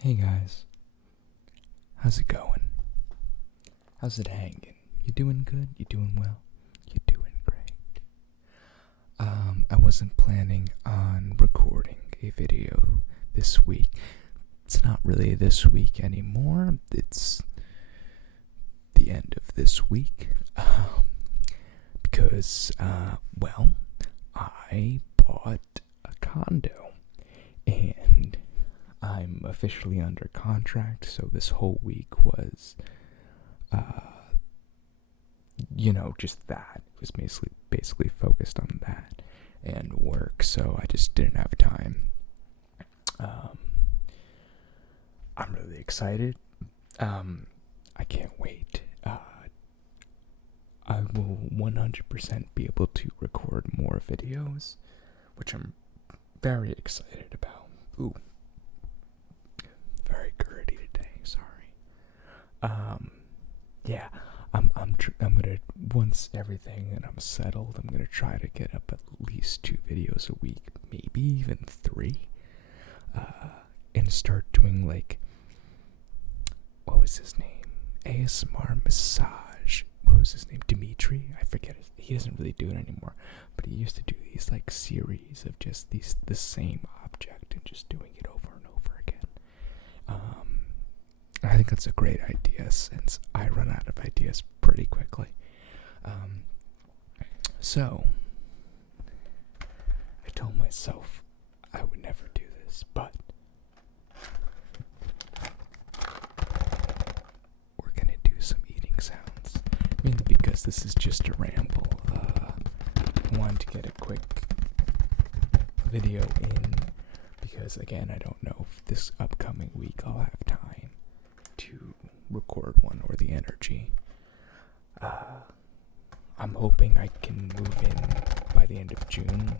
Hey guys, how's it going? How's it hanging? You doing good? You doing well? You doing great? I wasn't planning on recording a video this week. It's not really this week anymore. It's the end of this week. Because I bought a condo and I'm officially under contract, so this whole week was, just that. It was basically focused on that and work, so I just didn't have time. I'm really excited. I can't wait. I will 100% be able to record more videos, which I'm very excited about. Ooh. Very gritty today, sorry. I'm gonna, once everything and I'm settled, I'm gonna try to get up at least 2 videos a week, maybe even 3, and start doing what was his name? ASMR massage. What was his name? Dimitri? I forget it. He doesn't really do it anymore, but he used to do these series of just the same object and just doing it over and over again. I think that's a great idea since I run out of ideas pretty quickly. So I told myself I would never do this, but we're gonna do some eating sounds. Mainly because this is just a ramble. I wanted to get a quick video in because, again, I don't know if this upcoming week I'll have time to record one or the energy. I'm hoping I can move in by the end of June,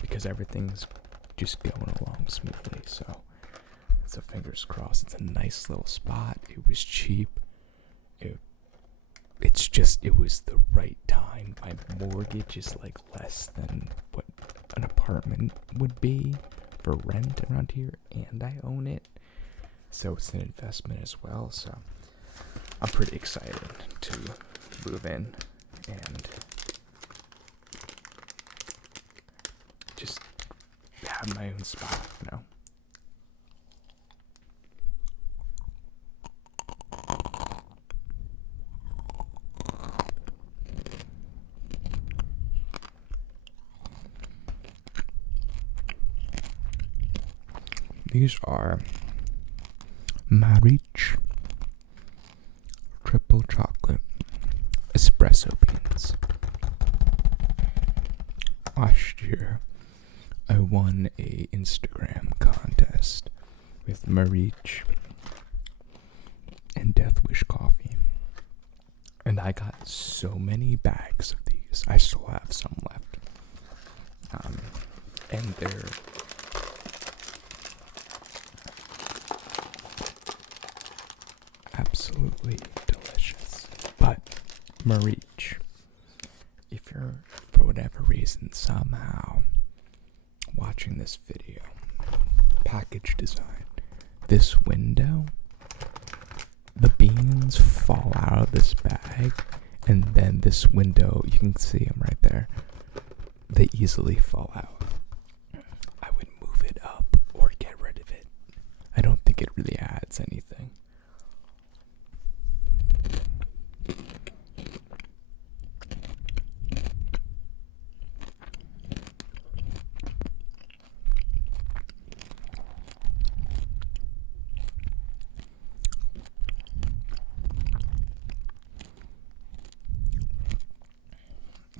because everything's just going along smoothly, so fingers crossed. It's a nice little spot. It was cheap. It was the right time. My mortgage is less than what an apartment would be for rent around here, and I own it, so it's an investment as well. So I'm pretty excited to move in and just have my own spot. These are Marich triple chocolate espresso beans. Last year, I won a Instagram contest with Marich and Death Wish coffee, and I got so many bags of these. I still have some left, and they're absolutely delicious. But Marich, if you're, for whatever reason, somehow watching this video, package design, this window, the beans fall out of this bag, and then this window, you can see them right there, they easily fall out. I would move it up or get rid of it. I don't think it really adds anything.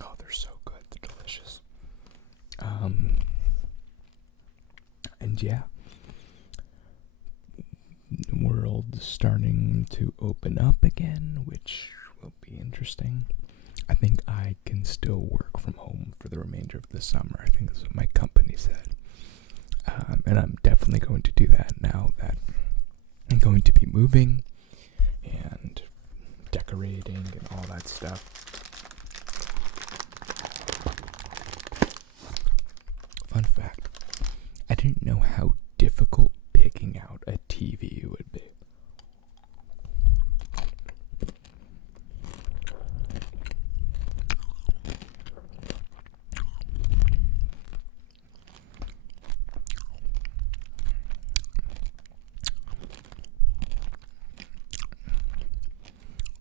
Oh, they're so good. They're delicious. And yeah, the world's starting to open up again, which will be interesting. I think I can still work from home for the remainder of the summer. I think that's what my company said. And I'm definitely going to do that now that I'm going to be moving and decorating and all that stuff. Fun fact, I didn't know how difficult picking out a TV would be.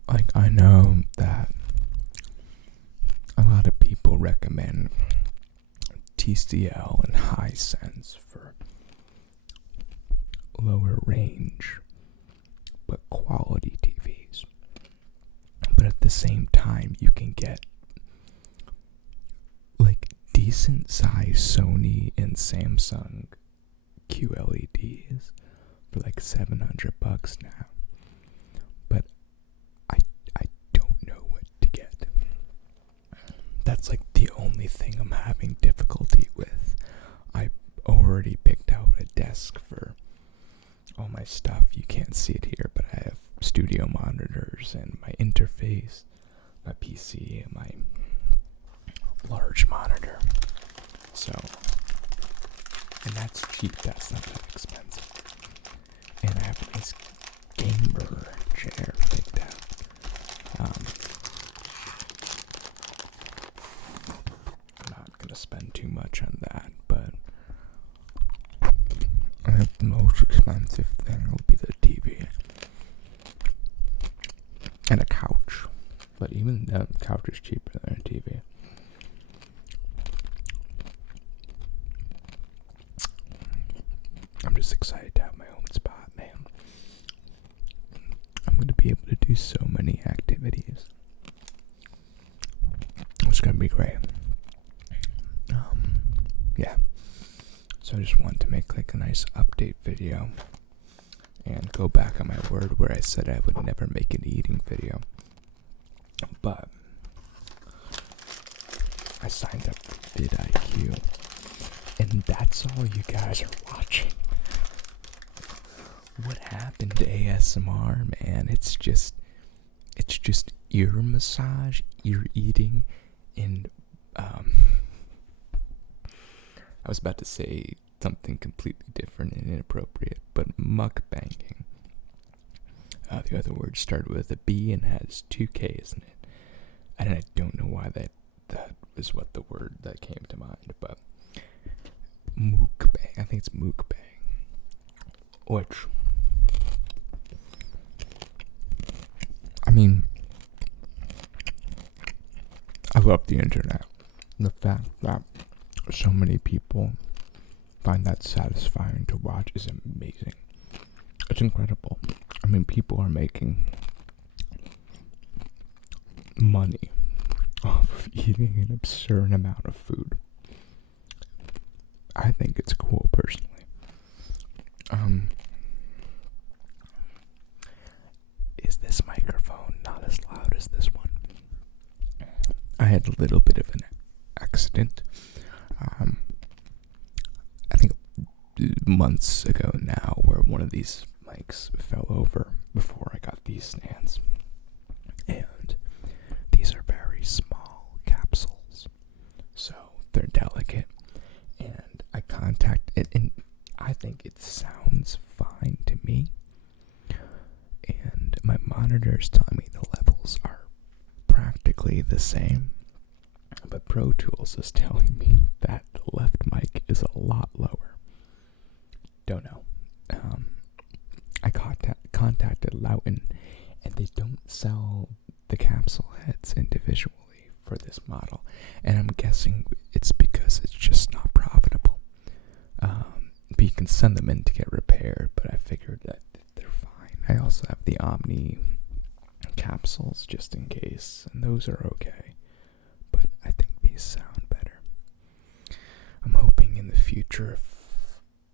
Like, I know that a lot of people recommend TCL and Hisense for lower range but quality TVs. But at the same time, you can get like decent size Sony and Samsung QLEDs for like $700 now. But I don't know what to get. That's like the only thing I'm having difficulty with. I already picked out a desk for all my stuff. You can't see it here, but I have studio monitors and my interface, my PC, and my large monitor. So, and that's cheap, that's not that expensive. And I have a nice gamer chair picked out. I'm not gonna spend too much on that, but I think the most expensive thing will be the TV and a couch. But even the couch is cheaper than a TV. I'm just excited to have my own spot, man. I'm going to be able to do so many activities. It's going to be great. Yeah. So I just wanted to make like a nice update video and go back on my word where I said I would never make an eating video. But I signed up for vidIQ, and that's all you guys are watching. What happened to ASMR, man? It's just ear massage, ear eating, and I was about to say something completely different and inappropriate, but mukbanging. The other word started with a B and has 2 K's in it. And I don't know why that was what the word that came to mind, but mukbang. I think it's mukbang. Which, I mean, I love the internet. The fact that so many people find that satisfying to watch is amazing. It's incredible. I mean, people are making money off of eating an absurd amount of food. I think it's cool, personally. Is this microphone not as loud as this one? I had a little bit of an accident. I think months ago now, where one of these mics fell over before I got these stands. And these are very small capsules, so they're delicate. And I contacted it, and I think it sounds fine to me. And my monitor is telling me the levels are practically the same. But Pro Tools is telling me that the left mic is a lot lower. Don't know. I contacted Loughton, and they don't sell the capsule heads individually for this model. And I'm guessing it's because it's just not profitable. But you can send them in to get repaired, but I figured that they're fine. I also have the Omni capsules just in case, and those are okay. But I think these sound better. I'm hoping in the future,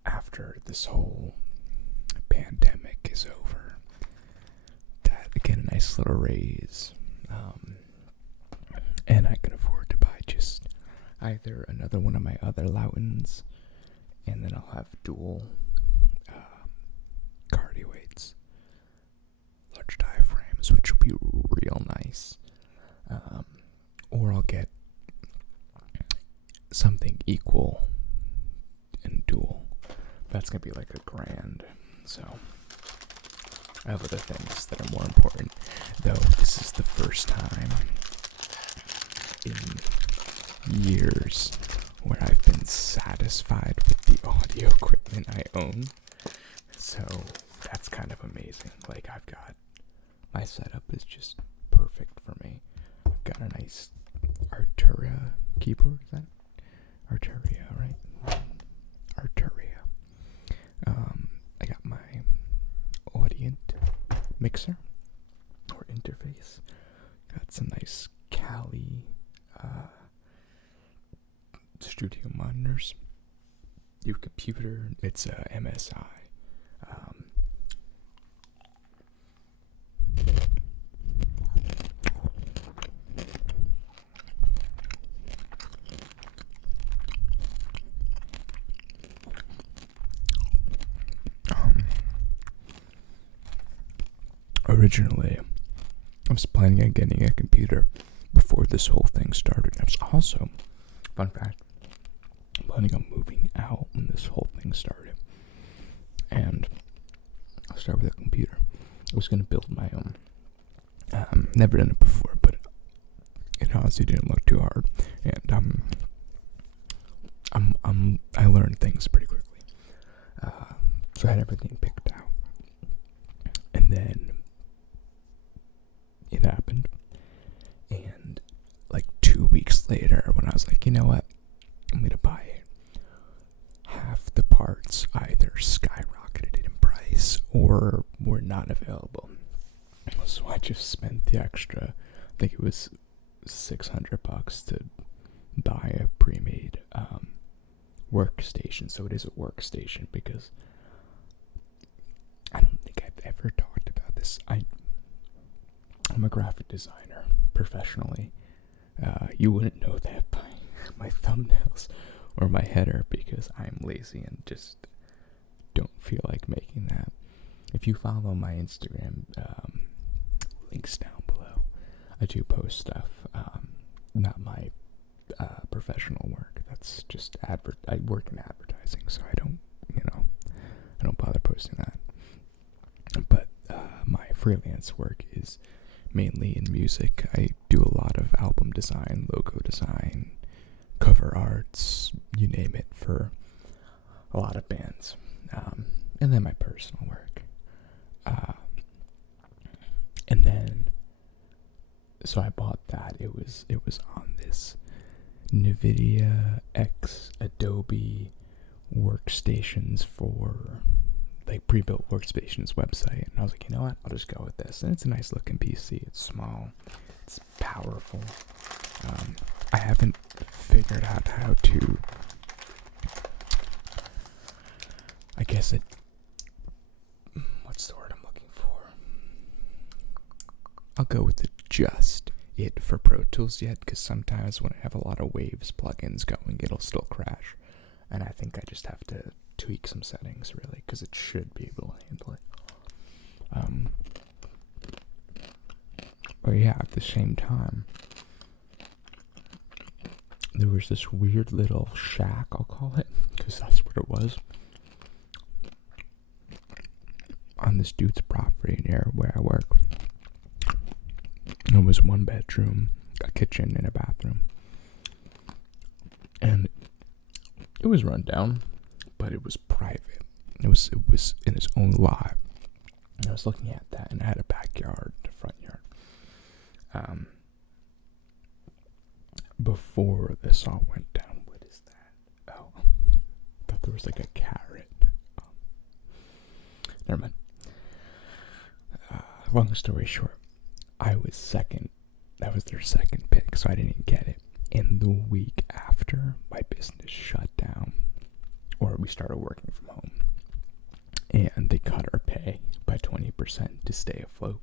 after this whole pandemic is over, that I get a nice little raise, and I can afford to buy just either another one of my other Loughtons, and then I'll have dual cardio weights, large diaphragms, which will be real nice. Or I'll get something equal and dual, That's gonna be like a grand. So I have other things that are more important. Though this is the first time in years where I've been satisfied with the audio equipment I own. So that's kind of amazing. Like, I've got, my setup is just perfect for me. I've got a nice Arturia keyboard. Is that Arturia, right? Arturia. I got my Audient mixer or interface. Got some nice Kali studio monitors. Your computer, it's a MSI. Originally, I was planning on getting a computer before this whole thing started. I was also, fun fact, planning on moving out when this whole thing started. And I'll start with a computer. I was going to build my own. Never done it before, but it honestly didn't look too hard. And I learned things pretty quickly. So I had everything picked out. And then it happened. And like 2 weeks later, when I was like, you know what? I'm going to buy it. Half the parts either skyrocketed in price or were not available. So I just spent the extra, I think it was $600 to buy a pre-made workstation. So it is a workstation because I don't think I've ever talked about this. I'm a graphic designer professionally. You wouldn't know that by my thumbnails or my header because I'm lazy and just don't feel like making that. If you follow my Instagram, links down below, I do post stuff, not my professional work. That's just I work in advertising, so I don't bother posting that. But my freelance work is mainly in music. I do a lot of album design, logo design, cover arts, you name it, for a lot of bands. And then my personal work. And then, so I bought that. It was on this NVIDIA X Adobe workstations for, like, pre-built workstations website. And I was like, you know what? I'll just go with this. And it's a nice looking PC. It's small. It's powerful. I haven't figured out how to, I guess what's the word I'm looking for? I'll go with adjust it for Pro Tools yet, because sometimes when I have a lot of Waves plugins going, it'll still crash. And I think I just have to tweak some settings, really, because it should be able to handle it. But yeah, at the same time, there was this weird little shack, I'll call it, because that's what it was, on this dude's property near where I work. It was 1 bedroom, a kitchen, and a bathroom. And it was run down, but it was private. It was in its own lot. And I was looking at that, and I had a backyard, a front yard. Before this all went down, what is that? Oh, I thought there was like a carrot. Never mind. Long story short, I was second. That was their second pick, so I didn't get it. And the week after, my business shut down, or we started working from home, and they cut our pay by 20% to stay afloat.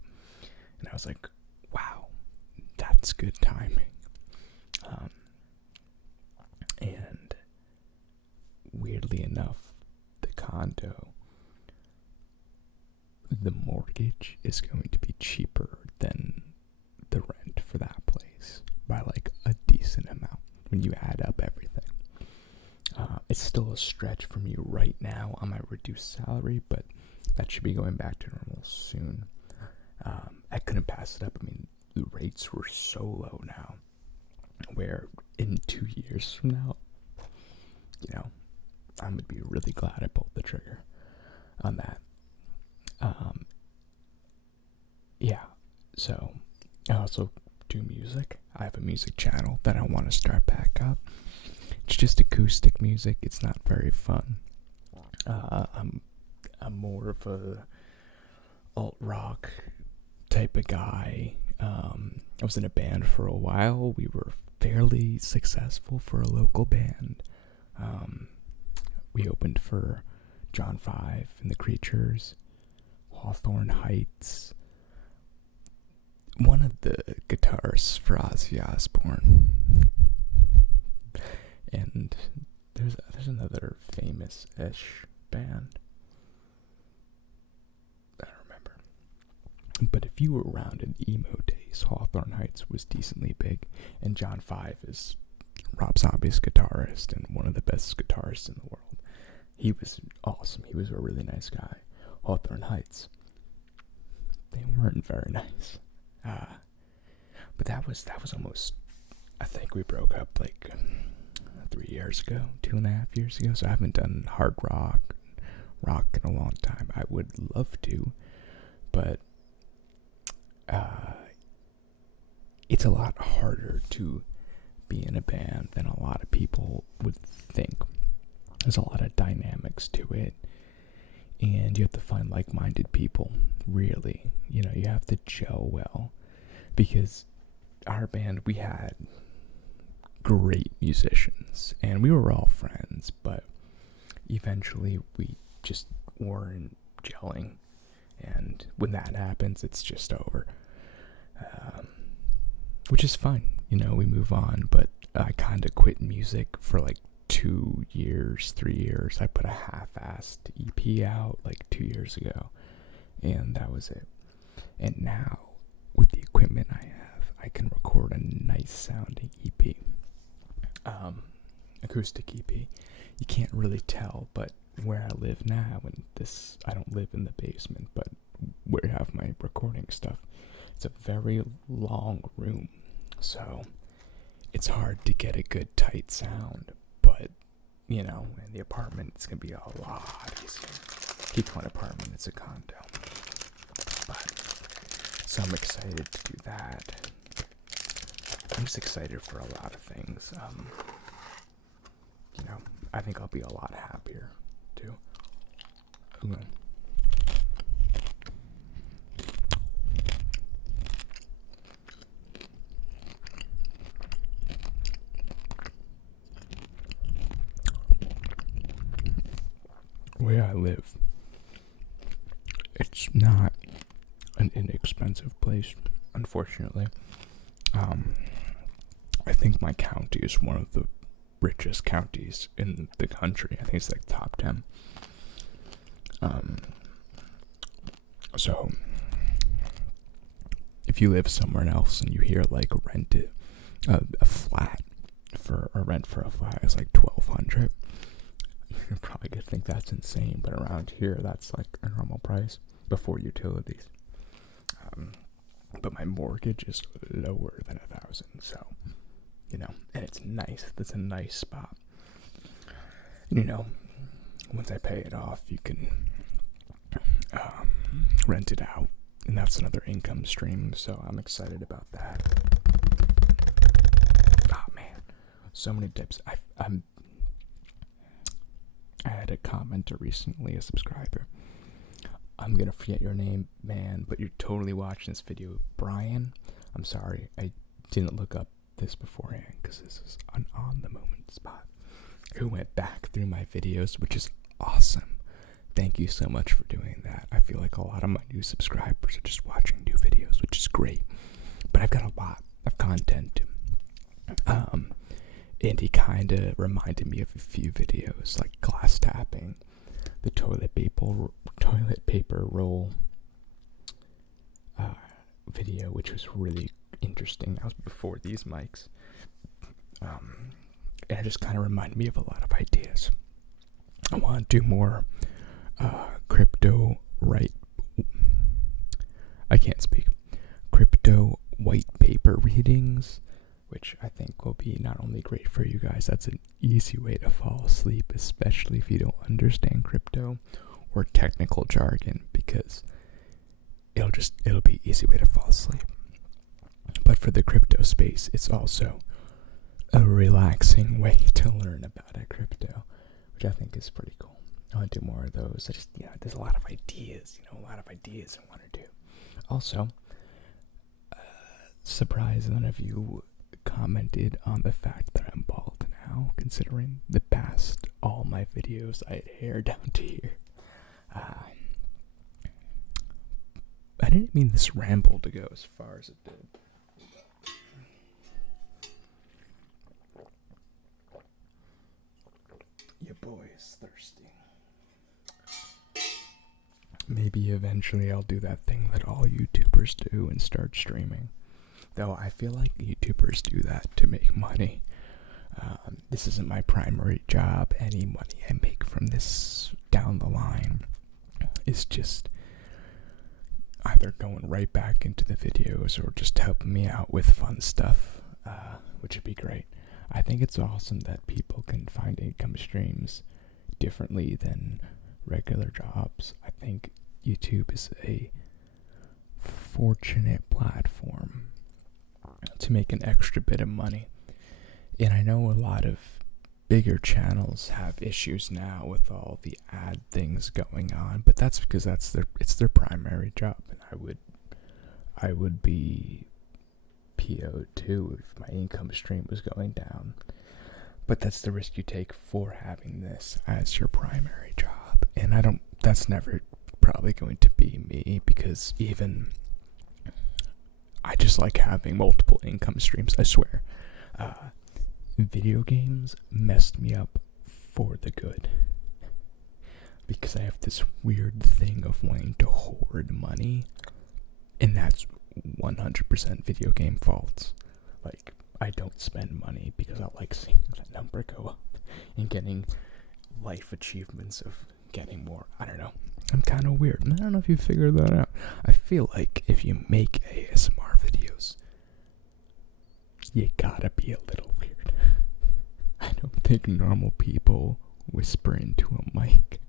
And I was like, wow, that's good timing. And weirdly enough, the condo, the mortgage is going to be cheaper than the rent for that place by like a decent amount when you add up everything. it's still a stretch for me right now on my reduced salary, but that should be going back to normal soon. I couldn't pass it up. I mean, the rates were so low now, where in 2 years from now, I'm going to be really glad I pulled the trigger on that. Yeah, so I also do music. I have a music channel that I want to start back up. It's just acoustic music. It's not very fun. I'm more of a alt rock type of guy. I was in a band for a while. We were fairly successful for a local band. We opened for John 5 and the Creatures, Hawthorne Heights. One of the guitarists for Ozzy Osbourne. And there's another famous-ish band. I don't remember. But if you were around in emo days, Hawthorne Heights was decently big. And John 5 is Rob Zombie's guitarist and one of the best guitarists in the world. He was awesome. He was a really nice guy. Hawthorne Heights, they weren't very nice. But that was almost, I think we broke up like 3 years ago, 2.5 years ago. So I haven't done hard rock in a long time. I would love to, but it's a lot harder to be in a band than a lot of people would think. There's a lot of dynamics to it, and you have to find like-minded people, really. You have to gel well, because our band, we had great musicians, and we were all friends, but eventually we just weren't gelling, and when that happens, it's just over, which is fine. We move on, but I kind of quit music for like 2 years, 3 years. I put a half-assed EP out like 2 years ago, and that was it. And now, with the equipment I have, I can record a nice sounding EP, acoustic EP. You can't really tell, but where I live now, I don't live in the basement, but where I have my recording stuff, it's a very long room, so it's hard to get a good tight sound. But in the apartment, it's gonna be a lot easier. Keep one apartment, it's a condo. So I'm excited to do that. I'm just excited for a lot of things. I think I'll be a lot happier too. Where I live, it's not an inexpensive place, unfortunately. I think my county is one of the richest counties in the country. I think it's like top 10. So if you live somewhere else and you hear like a rent for a flat is like $1,200, you're probably gonna think that's insane, but around here that's like a normal price before utilities. But my mortgage is lower than $1,000, so and it's nice. That's a nice spot. Once I pay it off, you can rent it out, and that's another income stream. So I'm excited about that. Oh man, so many tips. I had a commenter recently, a subscriber. I'm gonna forget your name, man, but you're totally watching this video. Brian, I'm sorry, I didn't look up this beforehand because this is an on-the-moment spot. Who went back through my videos, which is awesome. Thank you so much for doing that. I feel like a lot of my new subscribers are just watching new videos, which is great. But I've got a lot of content. And he kind of reminded me of a few videos, like glass tapping, the toilet paper roll video, which was really interesting. That was before these mics. And it just kind of reminded me of a lot of ideas. I want to do more crypto I can't speak. Crypto white paper readings, which I think will be not only great for you guys, that's an easy way to fall asleep, especially if you don't understand crypto or technical jargon, because it'll be an easy way to fall asleep. But for the crypto space, it's also a relaxing way to learn about a crypto, which I think is pretty cool. I want to do more of those. There's a lot of ideas, I want to do. Also, surprised none of you commented on the fact that I'm bald now, considering the past all my videos I had hair down to here. I didn't mean this ramble to go as far as it did. Your boy is thirsty. Maybe eventually I'll do that thing that all YouTubers do and start streaming. Though I feel like YouTubers do that to make money. This isn't my primary job. Any money I make from this down the line is just either going right back into the videos or just helping me out with fun stuff, which would be great. I think it's awesome that people can find income streams differently than regular jobs. I think YouTube is a fortunate platform to make an extra bit of money. And I know a lot of bigger channels have issues now with all the ad things going on, but that's because it's their primary job, and I would be PO'd too if my income stream was going down. But that's the risk you take for having this as your primary job. And that's never probably going to be me, because even I just like having multiple income streams, I swear. Video games messed me up for the good, because I have this weird thing of wanting to hoard money, and that's 100% video game faults. Like, I don't spend money because I like seeing that number go up and getting life achievements of getting more. I don't know. I'm kind of weird. I don't know if you figured that out. I feel like if you make ASMR videos, you gotta be a little weird. I don't think normal people whisper into a mic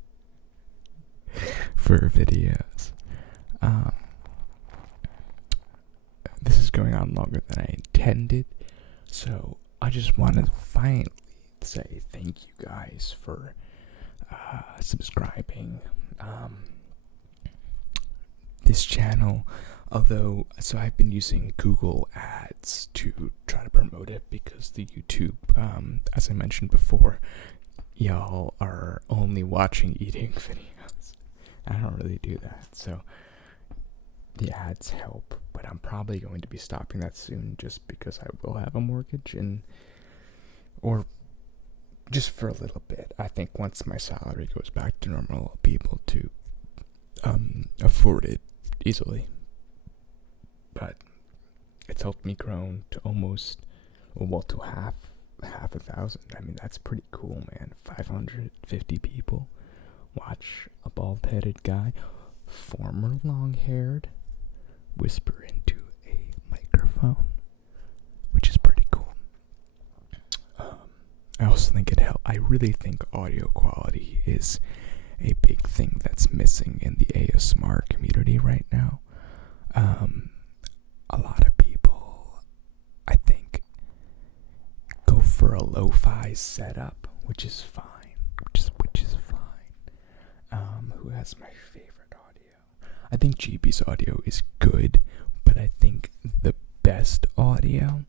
for videos. This is going on longer than I intended, so I just want to finally say thank you guys for subscribing. This channel, so I've been using Google Ads to try to promote it, because the YouTube, as I mentioned before, y'all are only watching eating videos. I don't really do that, so the ads help, but I'm probably going to be stopping that soon, just because I will have a mortgage, or just for a little bit. I think once my salary goes back to normal, I'll be able to afford it easily. But it's helped me grow to to half 1,000. I mean, that's pretty cool, man. 550 people watch a bald-headed guy, former long-haired, whisper into a microphone, which is pretty cool. I also think it helps. I really think audio quality is a big thing that's missing in the ASMR community right now. A lot of people, I think, go for a lo-fi setup, which is fine. Which is fine. Who has my favorite audio? I think GB's audio is good, but I think the best audio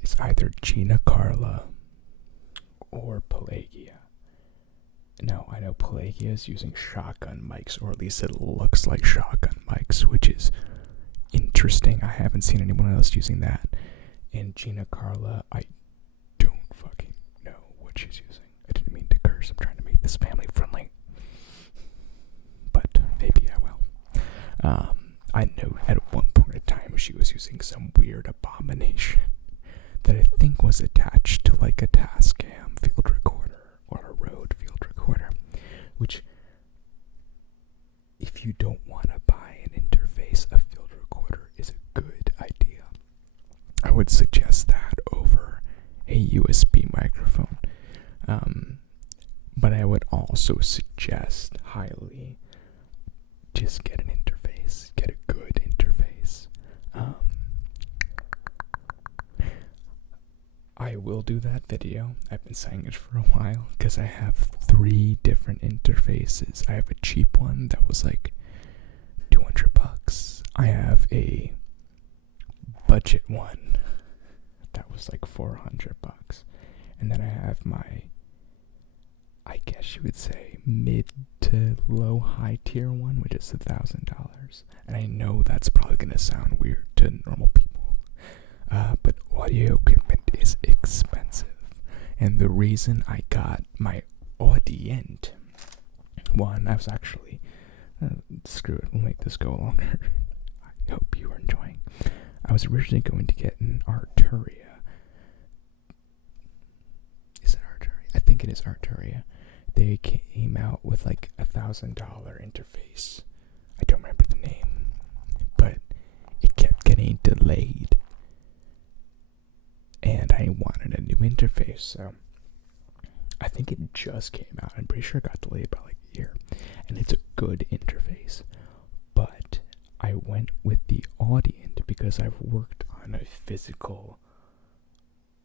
is either Gina Carla or Pelagia. No, I know Pelagia is using shotgun mics, or at least it looks like shotgun mics, which is interesting. I haven't seen anyone else using that. And Gina Carla, I don't fucking know what she's using. I didn't mean to curse. I'm trying to make this family friendly. But maybe I will. I know at one point in time she was using some weird abomination that I think was attached to like a Tascam field recorder or a Rode field recorder. which, if you don't want to buy an interface, a field recorder is a good idea. I would suggest that over a USB microphone. But I would also suggest highly just get an interface. Get a good interface. I will do that video. I've been saying it for a while because I have 3 different interfaces. I have a cheap one that was like $200. I have a budget one that was like $400. And then I have my, I guess you would say, mid to low high tier one, which is $1,000. And I know that's probably going to sound weird to normal people. But audio equipment is expensive. And the reason I got my Audient one, I was actually, screw it, we'll make this go longer. I hope you are enjoying. I was originally going to get an Arturia. Is it Arturia? I think it is Arturia. They came out with like $1,000 interface. I don't remember the name, but it kept getting delayed. And I wanted a new interface, so I think it just came out. I'm pretty sure it got delayed by like a year. And it's a good interface. But I went with the Audient because I've worked on a physical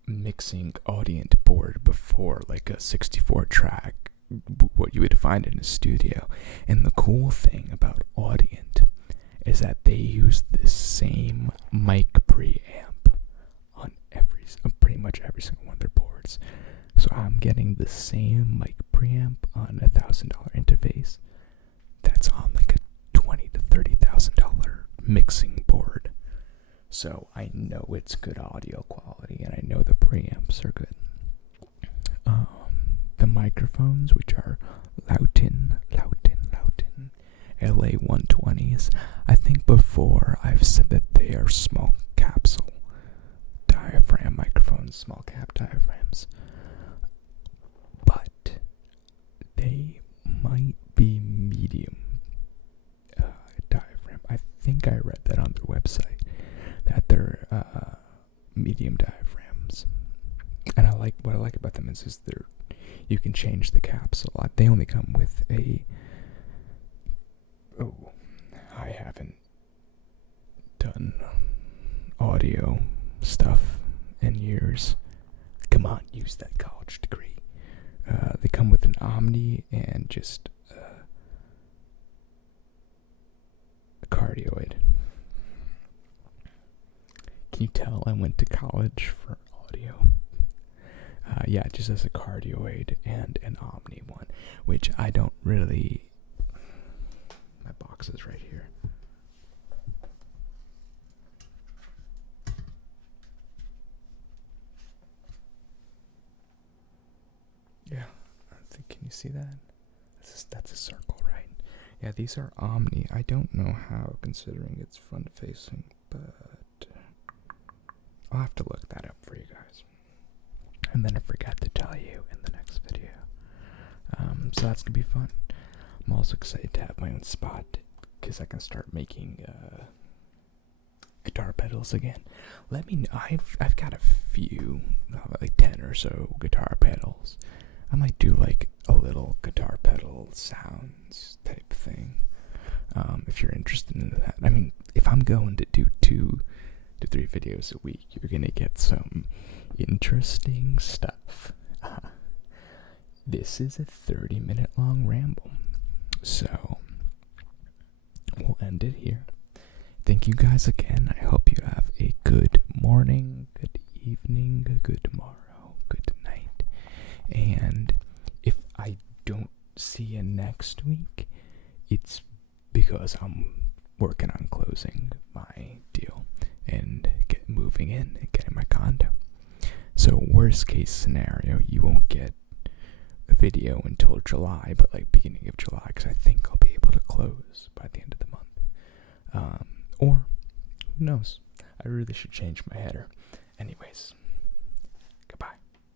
mixing Audient board before, like a 64-track, what you would find in a studio. And the cool thing about Audient is that they use the same mic preamp on pretty much every single one of their boards. So I'm getting the same mic preamp on a $1,000 interface that's on like a $20,000 to $30,000 mixing board. So I know it's good audio quality, and I know the preamps are good. The microphones, which are Lauten LA120s, I think before I've said that they are small capsule diaphragm microphones, small cap diaphragms, but they might be medium diaphragm. I think I read that on their website, that they're medium diaphragms. And what I like about them is you can change the capsule. They only come with I haven't done audio stuff in years. Come on, use that college degree. They come with an Omni and just a cardioid. Can you tell I went to college for audio? Yeah, just as a cardioid and an Omni one, which I don't really. My box is right here. Yeah, I think, can you see that? That's a circle, right? Yeah, these are Omni. I don't know how, considering it's front facing, but I'll have to look that up for you guys. And then I forgot to tell you in the next video. So that's gonna be fun. I'm also excited to have my own spot because I can start making guitar pedals again. Let me know. I've got a few, like 10 or so guitar pedals. I might do like a little guitar pedal sounds type thing. If you're interested in that. I mean, if I'm going to do 2 to 3 videos a week, you're gonna get some interesting stuff. This is a 30-minute long ramble. So, we'll end it here. Thank you guys again. I hope you have a good morning, good evening, good tomorrow, good night. And if I don't see you next week, it's because I'm working on closing my deal and moving in and getting my condo. So worst case scenario, you won't get a video until July, but like beginning of July, because I think I'll be able to close by the end of the month. Or who knows? I really should change my header. Anyways, goodbye.